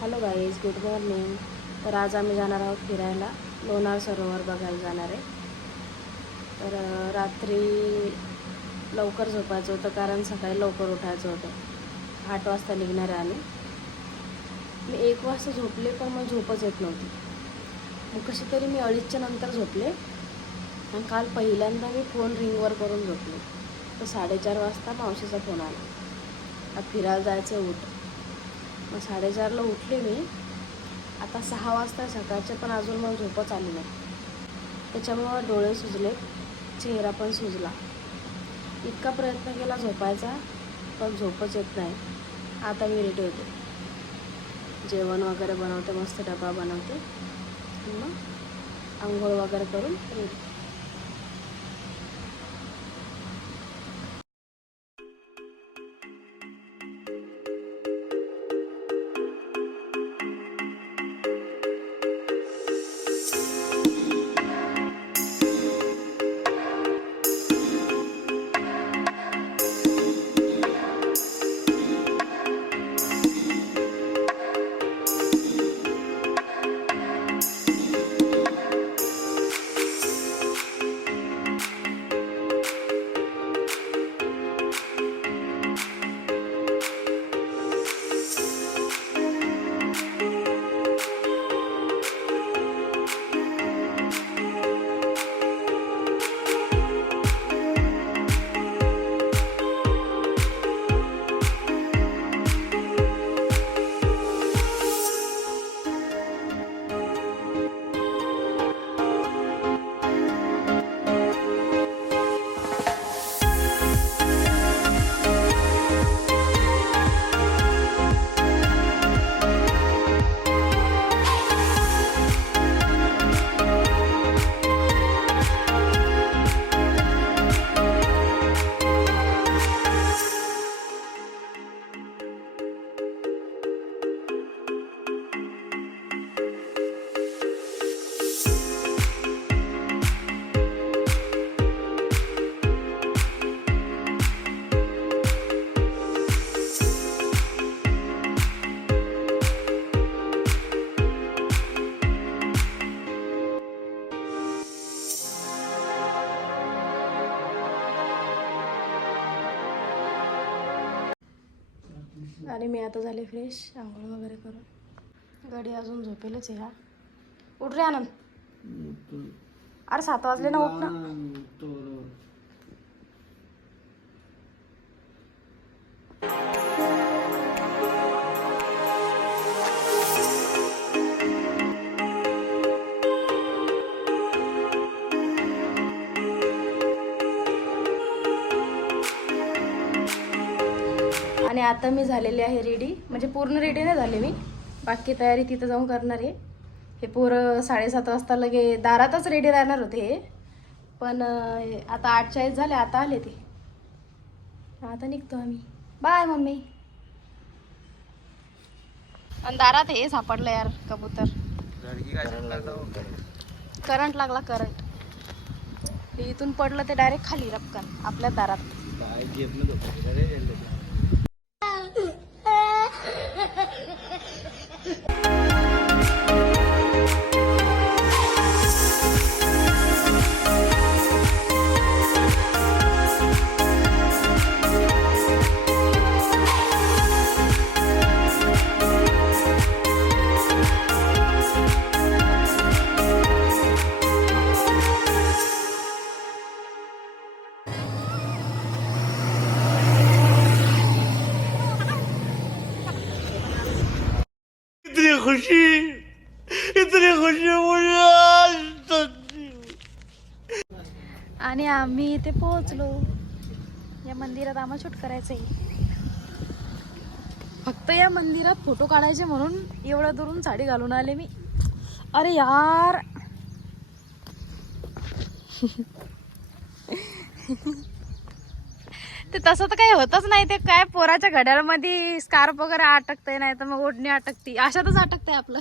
Hello guys, good morning. तर आज आम्ही जाणार आहोत फिरायला. लोणार सरोवर बघायला जाणार आहे. तर रात्री लवकर झोपायचं होतं कारण सकाळी लवकर उठायचं होतं. 8 वाजता निघणार आहे आम्ही. मी 1 वाजता झोपले पण मग झोपच येत नव्हती. मग कशी तरी मी 2:30च्या नंतर झोपले आणि काल पहिल्यांदा मी फोन रिंगवर करून झोपले. तर 4:30 वाजता मावशीचा फोन आला, आता फिरायला जायचं, उठ. मग 4:30ला उठले मी. आता 6 वाजता सकाळचे पण अजून मग झोपच आली नाही. त्याच्यामुळं डोळे सुजले, चेहरा पण सुजला. इतका प्रयत्न केला झोपायचा पण झोपच येत नाही. आता मी रेडी होते, जेवण वगैरे बनवते, मस्त डबा बनवते, मग आंघोळ वगैरे करून रेडी. आणि मी आता झाले फ्रेश, आंघोळ वगैरे करून. गाडी अजून झोपेलच आहे. हा, उठ रे आनंद. अरे 7 वाजले ना, उठ ना. आणि आता मी झालेली आहे रेडी, म्हणजे पूर्ण रेडी नाही झाले मी, बाकी तयारी तिथं जाऊन करणार आहे. हे पोरं 7:30 वाजता लगे दारातच रेडी राहणार होते हे, पण आता 8:40 झाले, आता आले ते. आता निघतो आम्ही. Bye mummy. आणि दारात हे सापडलं यार कबूतर. करंट लागला, करंट. इथून पडलं ते डायरेक्ट खाली रपकन आपल्या दारात. इतनी खुशी मुझे आज तक. आणि आम्ही इथे पोहोचलो. या मंदिरात आम्हाला शूट करायचंय. फक्त या मंदिरात फोटो काढायचे म्हणून एवढ्या दुरून साडी घालून आले मी. अरे यार, ते तसं तर काही होतच नाही. ते काय पोराच्या घड्याळमध्ये स्कार्फ वगैरे अटकते, नाही तर मग ओढणी अटकती, अशातच अटकते आपलं.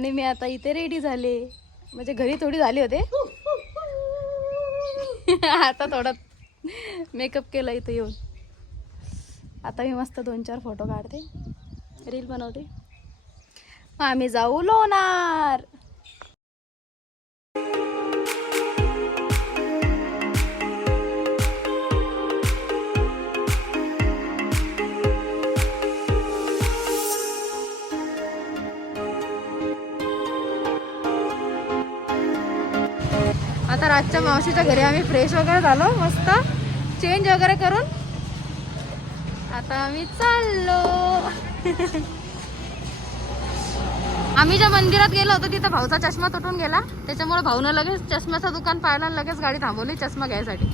आणि मी आता इथे रेडी झाले, म्हणजे घरी थोडी झाले होते. आता थोडा मेकअप केला इथे येऊन. आता मी मस्त 2-4 फोटो काढते, रील बनवते. मग आम्ही जाऊ लोणार. आता रातच्या मावशीच्या घरी आम्ही फ्रेश वगैरे झालो, मस्त चेंज वगैरे करून आता आम्ही चाललो. आम्ही ज्या मंदिरात गेलो होतो तिथं भाऊचा चष्मा तुटून गेला, त्याच्यामुळे भाऊनं लगेच चष्म्याचं दुकान पाहिलं आणि लगेच गाडी थांबवली चष्मा घ्यायसाठी.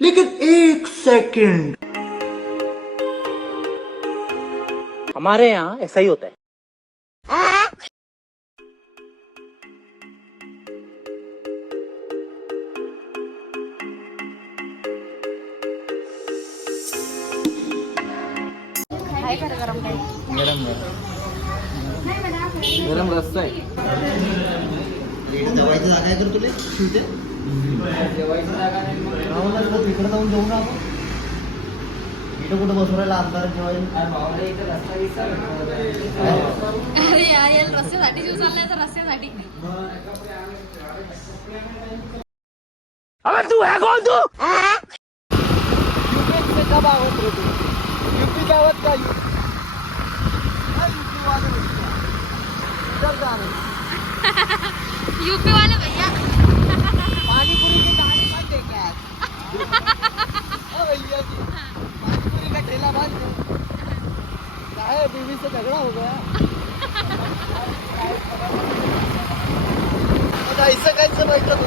लेकिन एक सेकंड, हमारे यहाँ ऐसा ही होता है. काय कर गरम काय गरम गरम रस्सा आहे. जेवायचं जागा आहे तर तुला शिवते जेवायचं जागा नाही मग. तिकडे जाऊन जेवू ना आपण. इथं कुठं बसवायला आमदार जेवायला. अरे यार रस्त्यासाठी जीव चाललाय तर रस्त्यासाठी. अबे तू है कौन तू? यूपी कब आवत रे तू? यूपी का आवत का? यूपी वाले भैया पानीपुरी की कहानी मत देख यार. भैया जी पानीपुरी का ठेला बंद है. क्या है, बीवी से झगड़ा हो गया. ऐसा कैसे बैठा तू?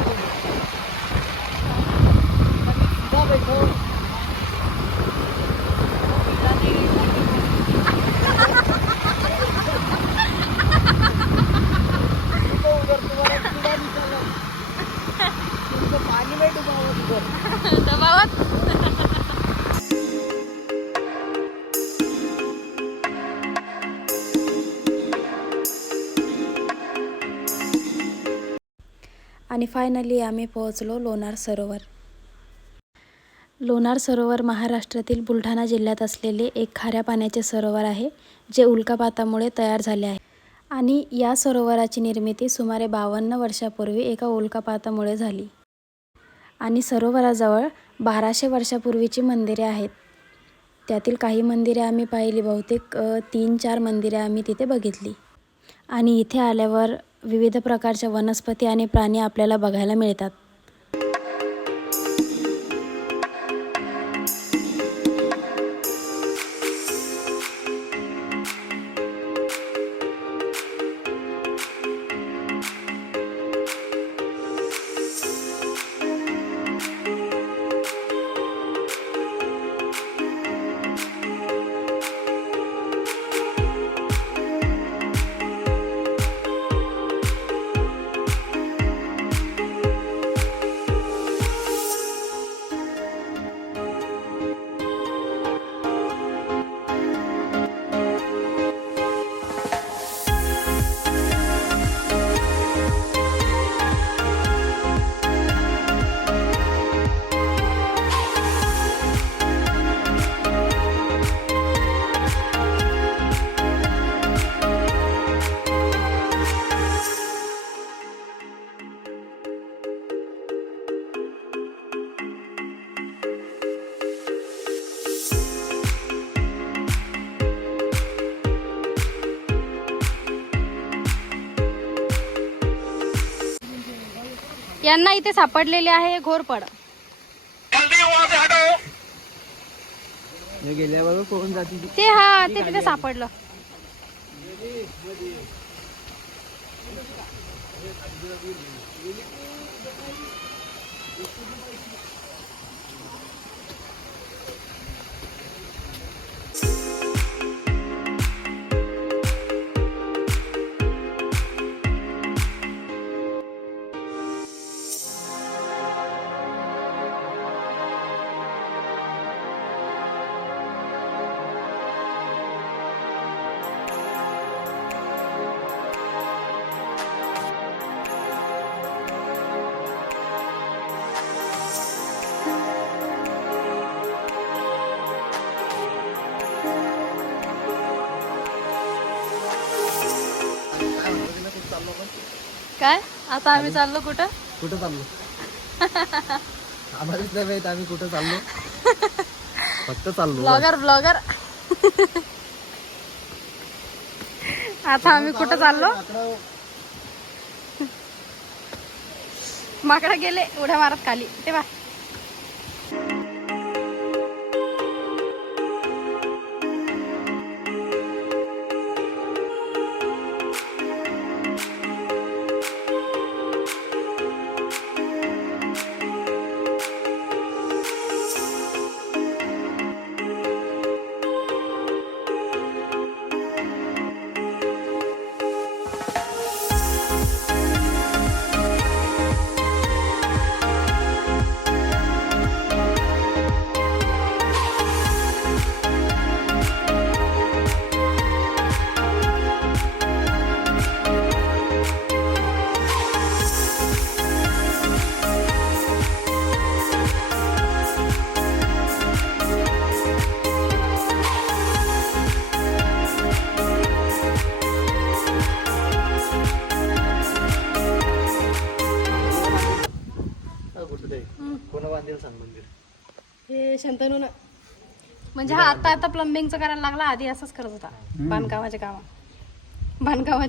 सीधा बैठो. उधर तुम्हारा कीड़ा निकला. तुमको पानी में डुबाओ उधर. दबावत. आणि फायनली आम्ही पोहोचलो लोणार सरोवर. लोणार सरोवर महाराष्ट्रातील बुलढाणा जिल्ह्यात असलेले एक खाऱ्या पाण्याचे सरोवर आहे, जे उल्कापातामुळे तयार झाले आहे. आणि या सरोवराची निर्मिती सुमारे 52 वर्षापूर्वी एका उल्कापातामुळे झाली. आणि सरोवराजवळ 1200 वर्षापूर्वीची मंदिरे आहेत. त्यातील काही मंदिरे आम्ही पाहिली, बहुतेक 3-4 मंदिरे आम्ही तिथे बघितली. आणि इथे आल्यावर विविध प्रकारच्या वनस्पती आणि प्राणी आपल्याला बघायला मिळतात. यांना इथे सापडलेले आहे घोरपड. गेल्याबरोबर कोण जाती ते हा ते तिथे सापडलं. काय आता आम्ही चाललो कुठं? कुठं चाललो? आम्हालाच नाही माहित आम्ही कुठं चाललो. फक्त चाललो. ब्लॉगर आता आम्ही कुठं चाललो? माकडा गेले उड्या मारत खाली ते बा. कोणा बांधेल सांग मंदिर? हे शंतनू ना म्हणजे हा आता प्लंबिंगचं करायला लागला. आधी असंच करत होता. बांधकामाचे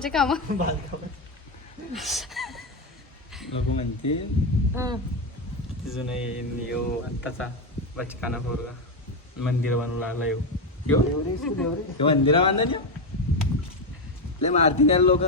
काम लोक म्हणते तिथून येऊ आत्ताचा बचकाना पोरगा मंदिर बनवू लागला येऊ मंदिरा बांधून येऊ लय मारती नाही लोक.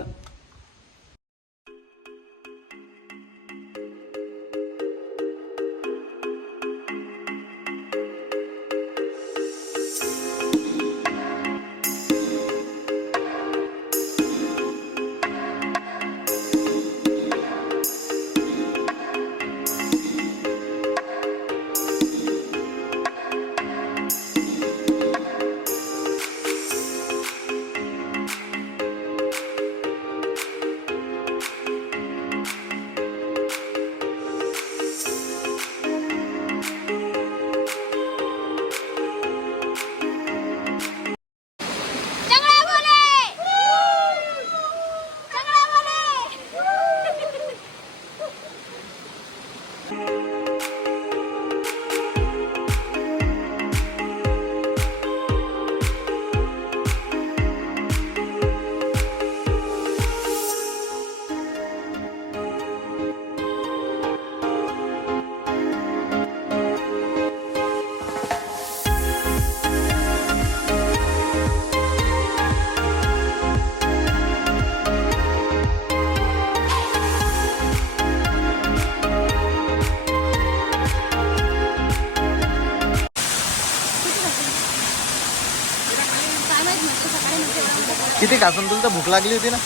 किती खासून तुला तर भूक लागली होती ना?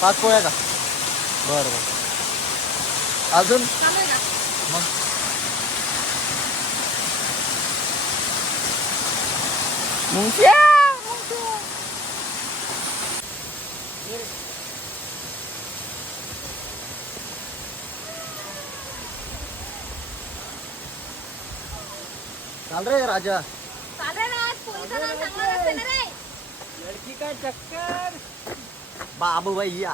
5 पोळ्या का? बरं बरं. अजून मग चाल रे राजा. लड़की का चक्कर बाबू भैया.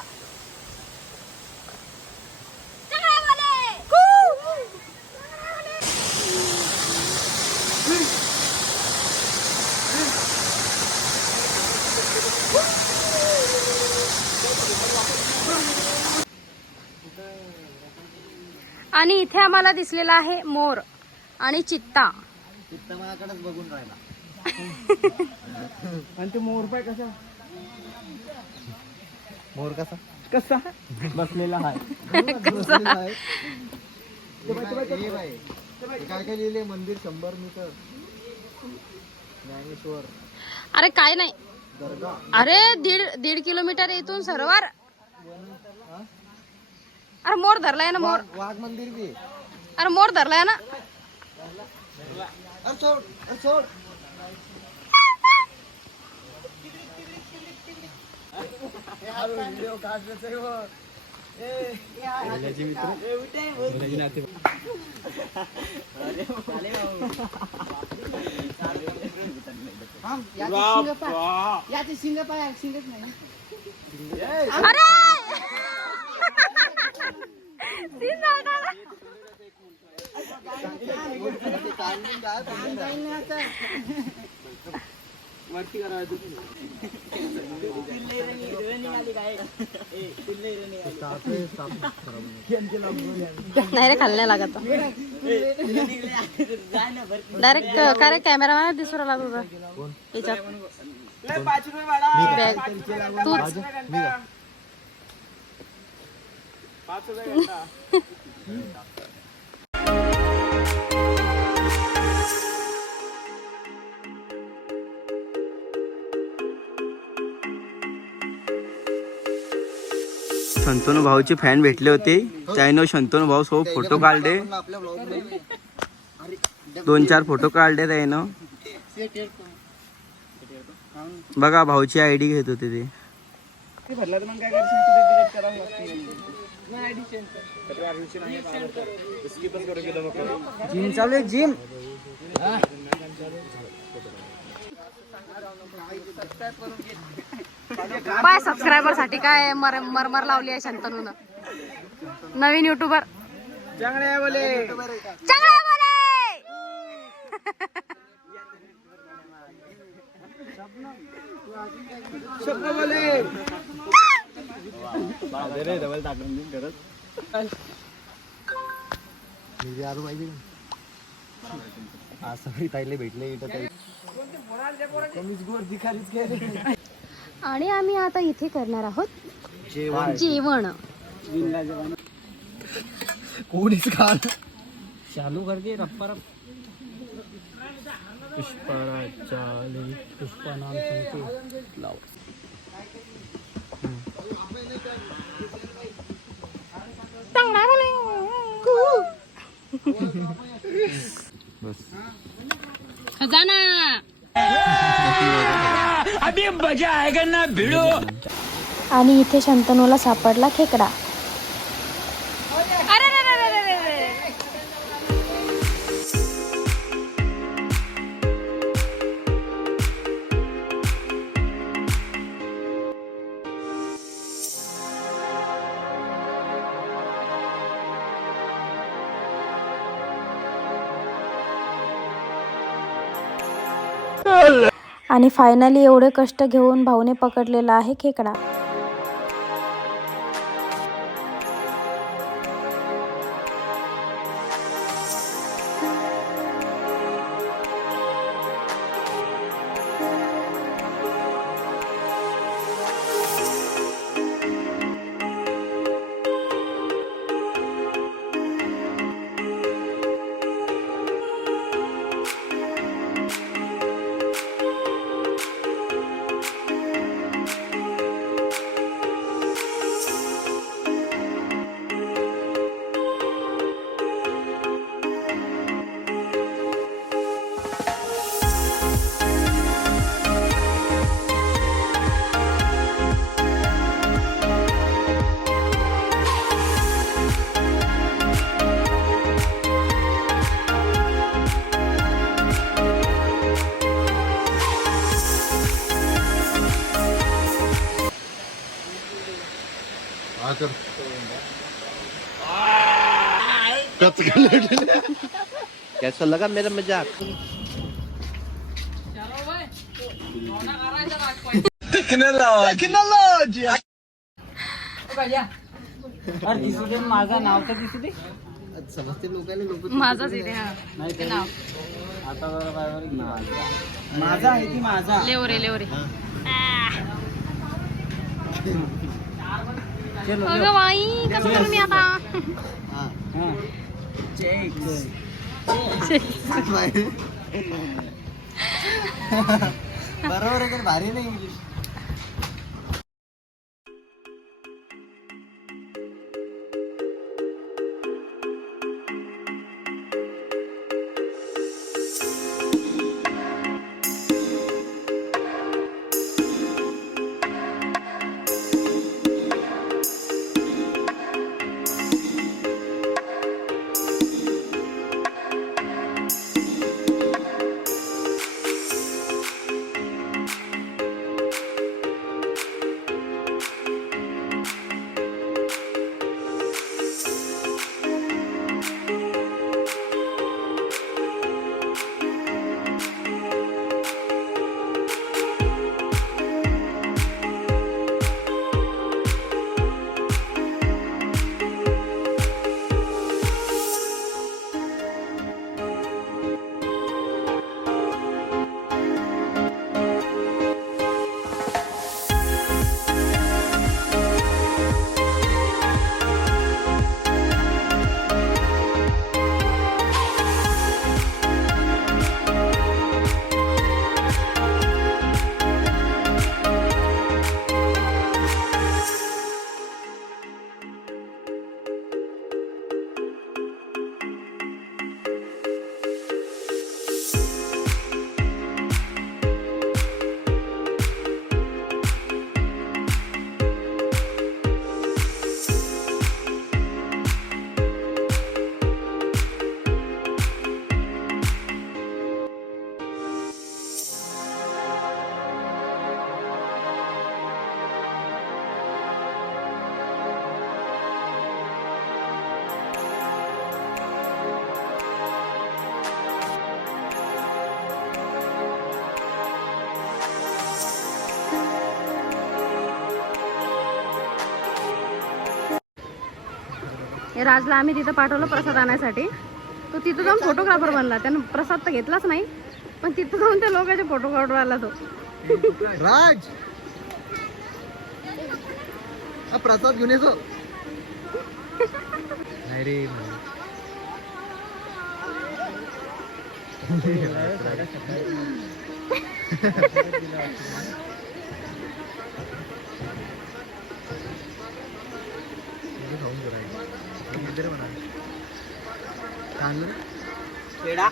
आणि इथे आम्हाला दिसलेला आहे मोर आणि चित्ता. चित्ता माझ्याकडेच बघून राहिला. आणि ते मोर पाय कसा मोर कसा कसा बसलेला आहे. बसलेला आहे. हे बाई, हे काय काय लिहिले मंदिर 100 मीटर ज्ञानेश्वर अरे काय नाही, दर्गा. अरे 1.5 किलोमीटर इथून सरोवर. अरे मोर धरलाय ना मोर. वाघ मंदिर बी. अरे मोर धरलाय ना. अरे सोड, अरे सोड. व्हिडिओ काढण्याचं आहे हो. अरे तीन झाडाला. नाही रे, खाल्ल्या लागत डायरेक्ट. काय रे कॅमेरामॅन दिसू राहिला तुझा याच्यात बॅग. तूच शंतनू भाऊचे फॅन भेटले होते, त्यानं शंतनू भाऊ सोबत फोटो काढले. आपल्या ब्लॉग मध्ये 2-4 फोटो काढले त्यानं. बघा भाऊची आयडी घेत होते ते. जिम चालू आहे, जिम. बाय. सबस्क्रायबर साठी काय मरमर लावली आहे शंतनून. नवीन युट्यूबर चांगले बोले. चांगला बोले. शब्द बोले. डबल टाकून देईन खरंच. आलो पाहिजे असं ताईले भेटले इथं ताई. आणि आम्ही आता इथे करणार आहोत जेवण. कोणीच का चालू करके रप्पा रप. पुष्पराज चाले, पुष्पा नाम सुनते लाव. बस खजाना. अभी मजा आएगा ना भिड़ो. आणि इथे शंतनूला सापडला खेकडा. अरे रे रे रे रे रे. आणि फायनली एवढे कष्ट घेऊन भाऊने पकडलेला आहे खेकडा. कैसा लगा मेरा मजाक? माझा नाव तर दिसू दे. समजते लोकांना लोक माझाच इथे हा ते नाव आता जरा बाहेर माझा आहे ती माझा. लेवरे अगं बाई कसं करू मी आता बरोबर आहे तर भारी नाही इंग्लिश. राजला आम्ही तिथं पाठवलं प्रसाद आणण्यासाठी. तो तिथं जाऊन फोटोग्राफर बनला. त्यानं प्रसाद तर घेतलाच नाही, पण तिथं जाऊन त्या लोकांचे फोटो काढून आला तो. राज हा प्रसाद घेऊन येतो. नाही रे पेढा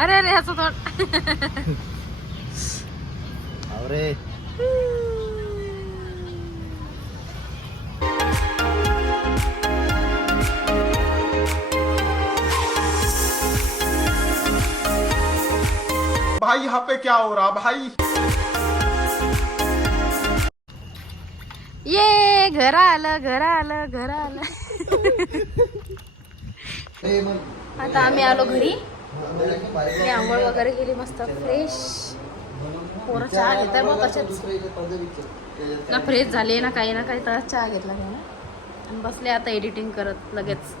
अरे अरे ह्याचं तोंड. अरे भाई यहाँ पे क्या हो रहा भाई? ये घर आलं घर आलं घर आलं. आता आम्ही आलो घरी. मी आंघोळ वगैरे केली मस्त फ्रेश. पोरं चहा घेत आहे बघ तसेच ना फ्रेश झाले ना काही तर चहा घेतला त्याने आणि बसले आता एडिटिंग करत लगेच.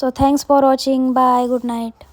So thanks for watching. Bye. Good night.